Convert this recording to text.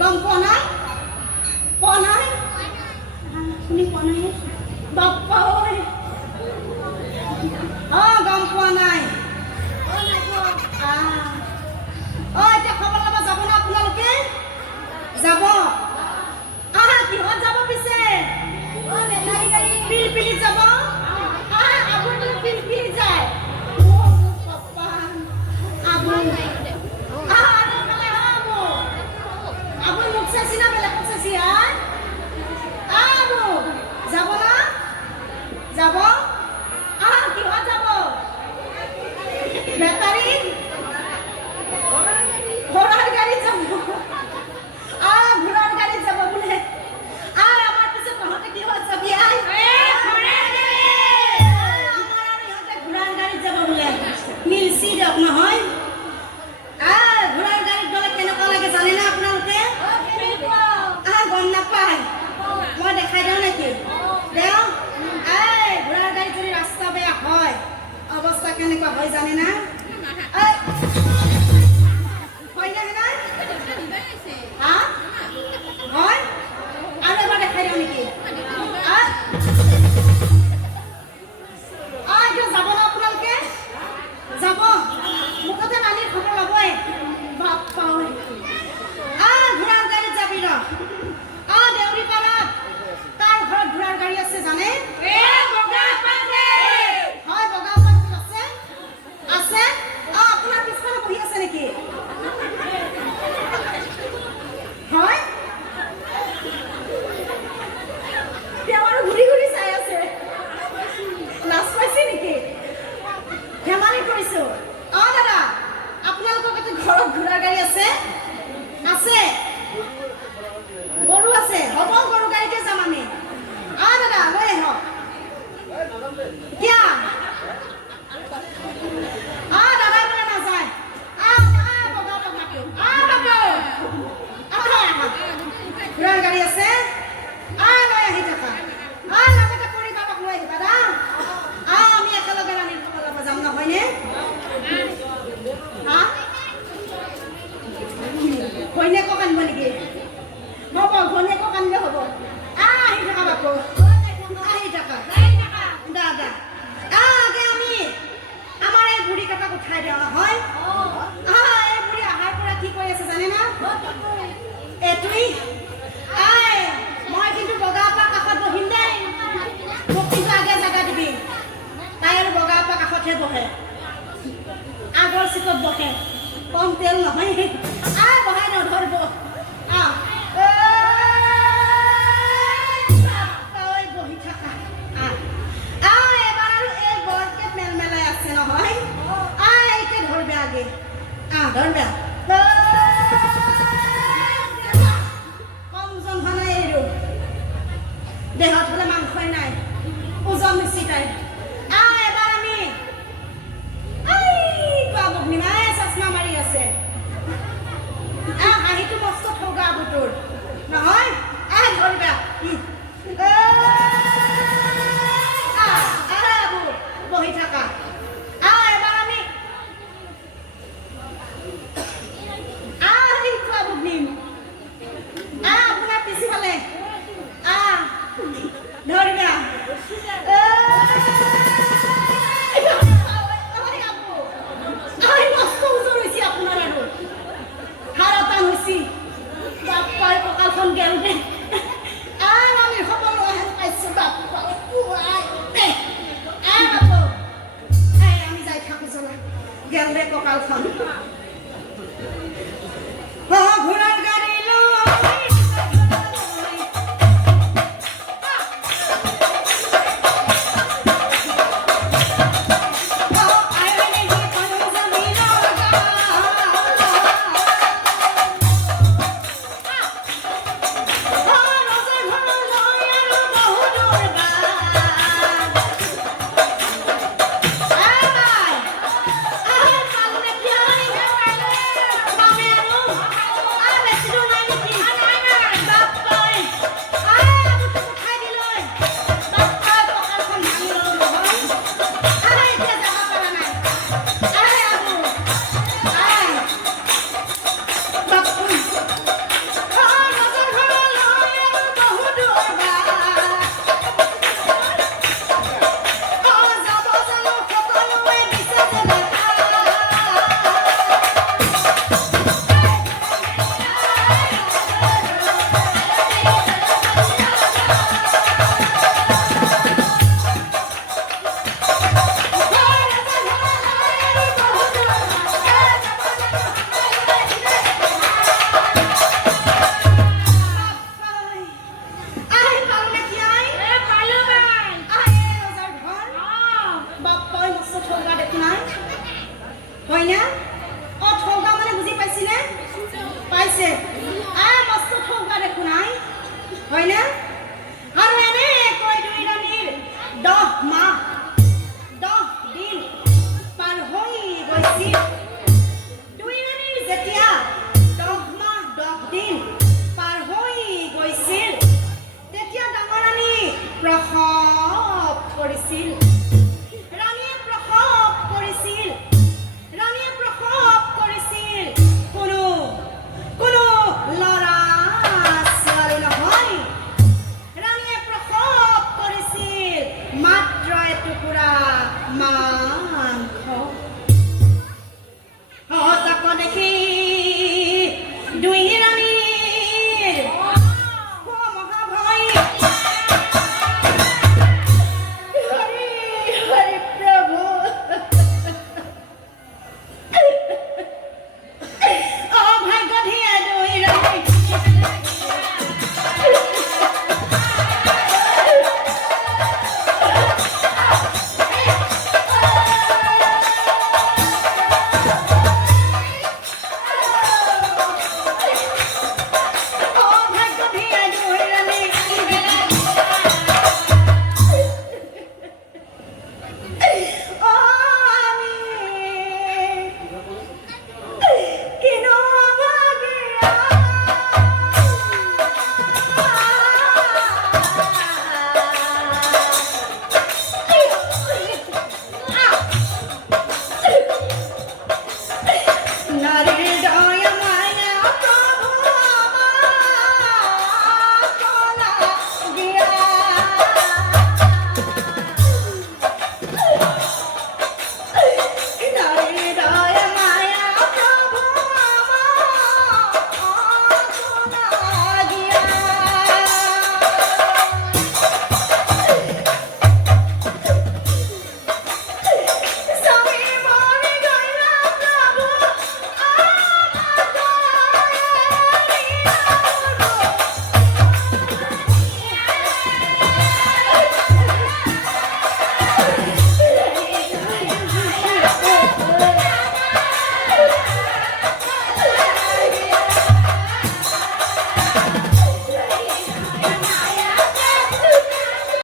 গম পোৱা নাই পোৱা নাই শুনি পোৱা নাই বাপ্পা ঐ গম পোৱা নাই এতিয়া খবৰ ল'ব যাব না আপোনালোকে যাব কিহত যাব পিছে পিলপিলি যাব আপুনি পিলপিলি যায় আপুনি মোক চাইছি না বেলেগ চাইছি যাব না যাব কিহত যাব বেটাৰী ঘোড়ার গাড়ি যাব ঘোড়ার গাড়ি যাব বলে আমার পিছে তহতে কি হচ্ছে বিয়াই ঘোড়ার গাড়ি যাব বলে মিলছি দেখ নহয় ঘোড়ার গাড়ি গলে কেনেকুৱা লাগে জানে না আপোনালোকে গম নাপায় মই দেখাই দিওঁ নেকি দেও ঘোড়ার গাড়ি যদি রাস্তা বেয়া হয় অৱস্থা কেনেকুৱা হয় জানে না ঘোড়ার গাড়ি আছে আছে গরু আছে হব গরু গাড়িতে যাম আমি দাদা লৈ আহক কিয়া দাদা বলে নাযায় ঘোড়ার গাড়ি আছে লৈ আহি থাকা লগতে কৰি বাবাক লৈ আহিবা দা আমি একেলগে ৰাণীৰ খবৰ ল'ব যাম নহয়নে ঘৈণীয়েকক আনিব নেকি হ'ব ঘৈণীয়েকক আনিলে হ'ব আহি থাকা বাপু আহি থাকা দাদা আগে আমি আমাৰ এই বুঢ়ী কাটাক উঠাই দিওঁ নহয় এই বুঢ়ী আহাৰ পৰা কি কৈ আছে জানে না এইটোৱেই মই কিন্তু বগা আপা কাষত বহিম দেই মোক কিন্তু আগে জাগা দিবি তাই আৰু বগা আপা কাষতহে বহে আগৰ চিটত বহে কম তেল নহয় বহাই নধৰিব বহি থাকা এবাৰ আৰু এই বৰকে মেলমেলাই আছে নহয় এইকে ধৰবে আগে ধৰবে কম ওজন হোৱা নাই এই ৰোগ দেহত বোলে মাংসই নাই ওজন বেছি তাই এবাৰ আমি চশমা মাৰি আছে হাঁহিটো মস্ত ঠগা বুটুৰ নহয় ধৰিবা বহি থাকা এবাৰ আমি খুৱাব নিম আপোনাৰ পিছি ফালে ধৰিবা কঁকালখন গেল দে আমি সকলো পাইছো আমি যাই থাকো জনা গেল দে কঁকালখন